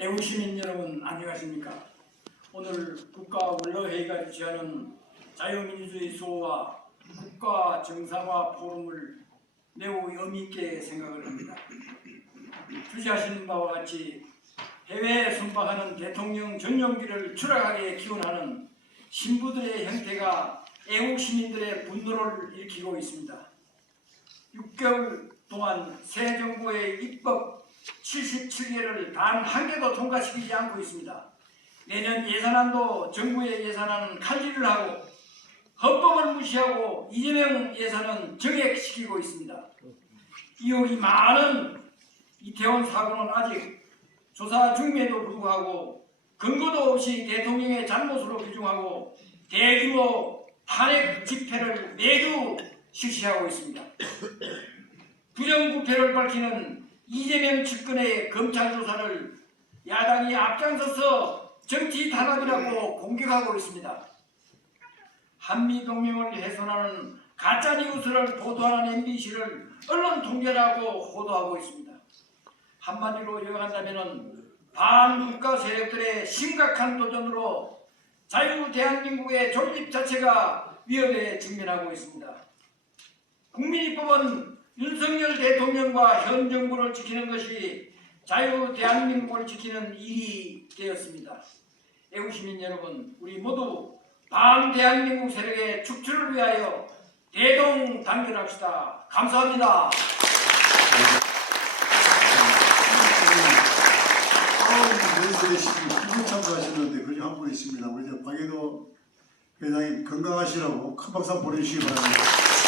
애국시민 여러분 안녕하십니까? 오늘 국가원로회의가 주최하는 자유민주주의 수호와 국가 정상화 포럼을 매우 의미 있게 생각을 합니다. 주시하신 바와 같이 해외에 순방하는 대통령 전용기를 추락하게 기원하는 신부들의 형태가 애국 시민들의 분노를 일으키고 있습니다. 6개월 동안 새 정부의 입법 77개를 단 한 개도 통과시키지 않고 있습니다. 내년 예산안도 정부의 예산안은 칼질을 하고 헌법을 무시하고 이재명 예산은 정액시키고 있습니다. 이후 이 많은 이태원 사고는 아직 조사 중임에도 불구하고 근거도 없이 대통령의 잘못으로 규정하고 대규모 탄핵 집회를 매주 실시하고 있습니다. 부정부패를 밝히는 이재명 측근의 검찰 조사를 야당이 앞장서서 정치 탄압이라고 공격하고 있습니다. 한미 동맹을 훼손하는 가짜 뉴스를 보도하는 MBC를 언론 통제라고 호도하고 있습니다. 한마디로 요약한다면 반국가 세력들의 심각한 도전으로 자유 대한민국의 존립 자체가 위협에 직면하고 있습니다. 국민입법은 윤석열 대통령과 현 정부를 지키는 것이 자유 대한민국을 지키는 일이 되었습니다. 애국시민 여러분, 우리 모두 반 대한민국 세력의 축출을 위하여 대동 단결합시다. 감사합니다. 아홉 명들이 후보 참가하셨는데 그중 한분 있습니다. 우리 저 박예도 회장님 건강하시라고 큰 박수 보내주시기 바랍니다.